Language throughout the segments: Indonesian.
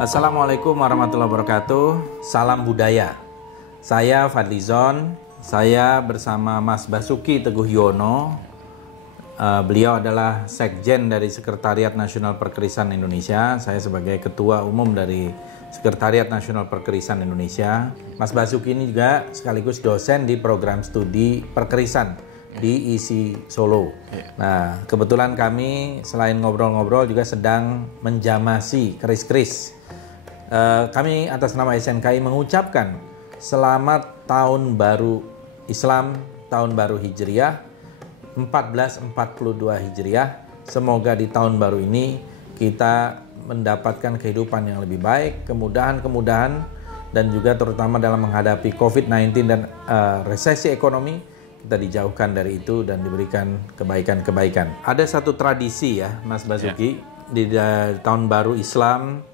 Assalamualaikum warahmatullahi wabarakatuh. Salam budaya. Saya Fadlizon. Saya bersama Mas Basuki Teguh Yono. Beliau adalah Sekjen dari Sekretariat Nasional Perkerisan Indonesia. Saya sebagai Ketua Umum dari Sekretariat Nasional Perkerisan Indonesia. Mas Basuki ini juga sekaligus dosen di program studi perkerisan di ISI Solo. Nah, kebetulan kami selain ngobrol-ngobrol juga sedang menjamasi keris-keris. Kami atas nama SNKI mengucapkan selamat tahun baru Islam, tahun baru Hijriah 1442 Hijriah. Semoga di tahun baru ini kita mendapatkan kehidupan yang lebih baik, kemudahan-kemudahan, dan juga terutama dalam menghadapi COVID-19 dan resesi ekonomi, kita dijauhkan dari itu dan diberikan kebaikan-kebaikan. Ada satu tradisi ya, Mas Basuki, di tahun baru Islam,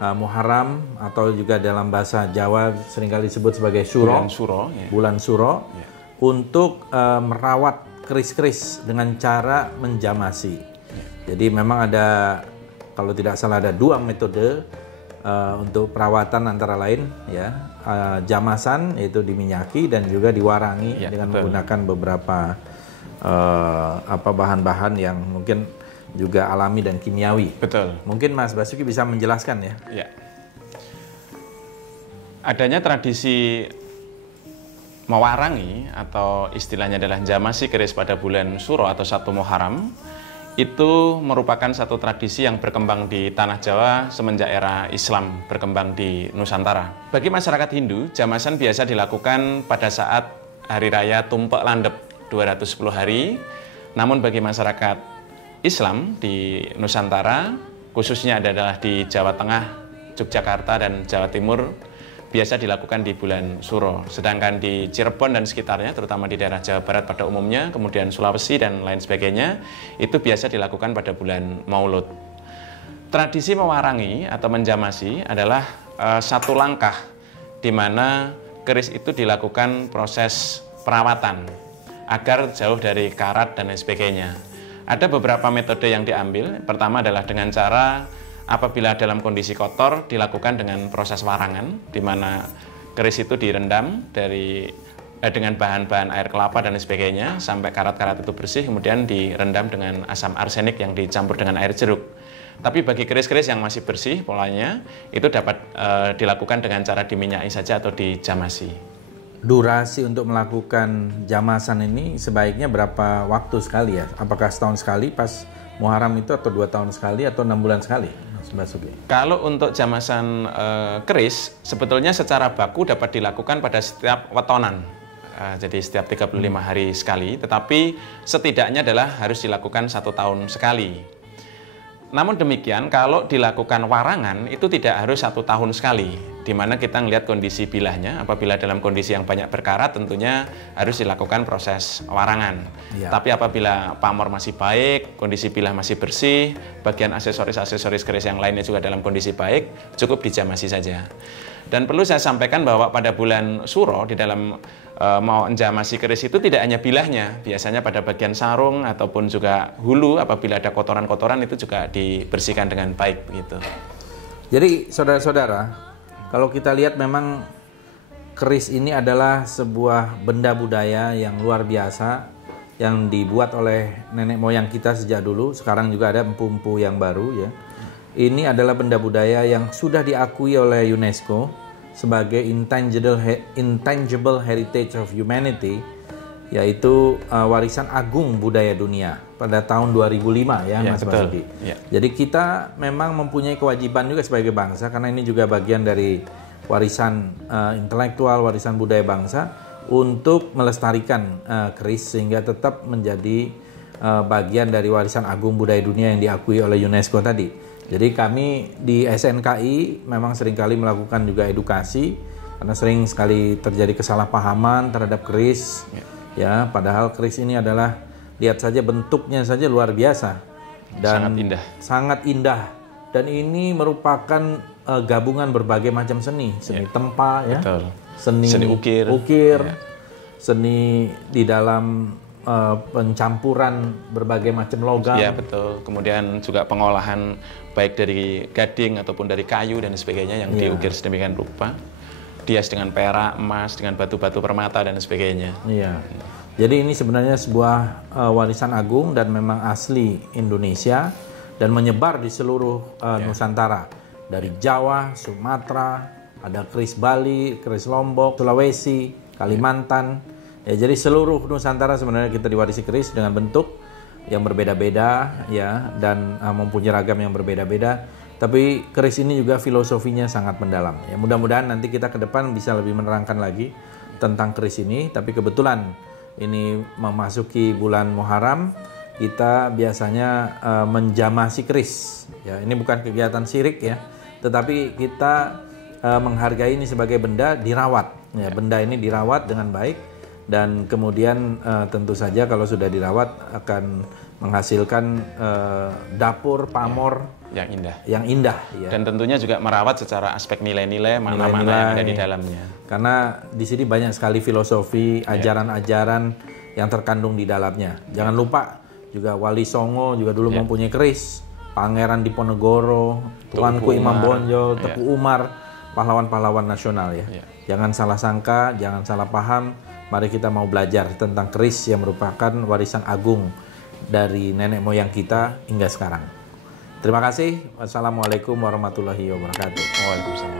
Muharram, atau juga dalam bahasa Jawa seringkali disebut sebagai Suro, bulan Suro, untuk merawat keris-keris dengan cara menjamasi. Jadi memang ada, kalau tidak salah ada 2 metode untuk perawatan, antara lain ya, jamasan, yaitu diminyaki, dan juga diwarangi dengan menggunakan beberapa bahan-bahan yang mungkin juga alami dan kimiawi. Betul. Mungkin Mas Basuki bisa menjelaskan ya. Ya. Adanya tradisi mewarangi atau istilahnya adalah jamasi keris pada bulan Suro atau 1 Muharram itu merupakan satu tradisi yang berkembang di tanah Jawa semenjak era Islam berkembang di Nusantara. Bagi masyarakat Hindu, jamasan biasa dilakukan pada saat hari raya Tumpek Landep 210 hari. Namun bagi masyarakat Islam di Nusantara, khususnya adalah di Jawa Tengah, Yogyakarta, dan Jawa Timur, biasa dilakukan di bulan Suro. Sedangkan di Cirebon dan sekitarnya, terutama di daerah Jawa Barat pada umumnya, kemudian Sulawesi dan lain sebagainya, itu biasa dilakukan pada bulan Maulud. Tradisi mewarangi atau menjamasi adalah satu langkah di mana keris itu dilakukan proses perawatan agar jauh dari karat dan lain sebagainya. Ada beberapa metode yang diambil. Pertama adalah dengan cara apabila dalam kondisi kotor dilakukan dengan proses warangan, di mana keris itu direndam dengan bahan-bahan air kelapa dan lain sebagainya sampai karat-karat itu bersih, kemudian direndam dengan asam arsenik yang dicampur dengan air jeruk. Tapi bagi keris-keris yang masih bersih polanya, itu dapat dilakukan dengan cara diminyaki saja atau dijamasi. Durasi untuk melakukan jamasan ini sebaiknya berapa waktu sekali ya? Apakah setahun sekali pas Muharram itu, atau 2 tahun sekali, atau 6 bulan sekali, Mas Basuki? Kalau untuk jamasan keris, sebetulnya secara baku dapat dilakukan pada setiap wetonan. Jadi setiap 35 hari sekali, tetapi setidaknya adalah harus dilakukan 1 tahun sekali. Namun demikian, kalau dilakukan warangan itu tidak harus 1 tahun sekali, di mana kita melihat kondisi bilahnya. Apabila dalam kondisi yang banyak berkarat, tentunya harus dilakukan proses warangan. Tapi apabila pamor masih baik, kondisi bilah masih bersih, bagian aksesoris-aksesoris keris yang lainnya juga dalam kondisi baik, cukup dijamasi saja. Dan perlu saya sampaikan bahwa pada bulan Suro, di dalam mau menjamasi keris itu tidak hanya bilahnya, biasanya pada bagian sarung ataupun juga hulu, apabila ada kotoran-kotoran itu juga dibersihkan dengan baik begitu. Jadi saudara-saudara, kalau kita lihat memang keris ini adalah sebuah benda budaya yang luar biasa yang dibuat oleh nenek moyang kita sejak dulu. Sekarang juga ada empu-empu yang baru ya. Ini adalah benda budaya yang sudah diakui oleh UNESCO sebagai intangible heritage of humanity, yaitu warisan agung budaya dunia pada tahun 2005 ya, Mas Basuki. Jadi kita memang mempunyai kewajiban juga sebagai bangsa, karena ini juga bagian dari warisan intelektual, warisan budaya bangsa, untuk melestarikan keris sehingga tetap menjadi bagian dari warisan agung budaya dunia yang diakui oleh UNESCO tadi. Jadi kami di SNKI memang seringkali melakukan juga edukasi, karena sering sekali terjadi kesalahpahaman terhadap keris. Ya, padahal keris ini adalah, lihat saja bentuknya saja luar biasa dan sangat indah. Dan ini merupakan gabungan berbagai macam seni tempa ya, seni ukir, seni di dalam pencampuran berbagai macam logam. Ya betul. Kemudian juga pengolahan baik dari gading ataupun dari kayu dan sebagainya yang diukir sedemikian rupa. Dias dengan perak, emas, dengan batu-batu permata dan sebagainya. Iya. Jadi ini sebenarnya sebuah warisan agung dan memang asli Indonesia dan menyebar di seluruh Nusantara. Dari Jawa, Sumatera, ada keris Bali, keris Lombok, Sulawesi, Kalimantan. Ya, jadi seluruh Nusantara sebenarnya kita diwarisi keris dengan bentuk yang berbeda-beda ya dan mempunyai ragam yang berbeda-beda. Tapi keris ini juga filosofinya sangat mendalam. Ya, mudah-mudahan nanti kita ke depan bisa lebih menerangkan lagi tentang keris ini. Tapi kebetulan ini memasuki bulan Muharram, kita biasanya menjamasi keris. Ya, ini bukan kegiatan syirik ya, tetapi kita menghargai ini sebagai benda dirawat. Ya, benda ini dirawat dengan baik dan kemudian tentu saja kalau sudah dirawat akan menghasilkan dapur pamor yang indah ya. Dan tentunya juga merawat secara aspek nilai-nilai, makna-makna yang ada di dalamnya. Karena di sini banyak sekali filosofi, ajaran-ajaran yang terkandung di dalamnya. Jangan lupa juga Wali Songo juga dulu mempunyai keris, Pangeran Diponegoro, Tuanku Imam Bonjol, Teku Umar, pahlawan-pahlawan nasional ya. Jangan salah sangka, jangan salah paham. Mari kita mau belajar tentang keris yang merupakan warisan agung dari nenek moyang kita hingga sekarang. Terima kasih. Wassalamualaikum warahmatullahi wabarakatuh. Waalaikumsalam.